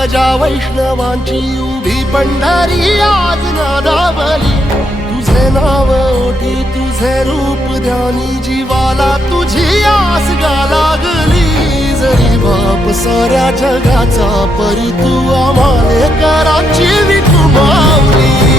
ध्वजा वैष्णवांची उभी पंढरी आज नादावली, तुझे नाव ओठी तुझे रूप ध्यानी, जीवाला तुझी आस गा लागली। जरी बाप साऱ्या जगाचा परी तू आम्हाले कराची विठू माऊली।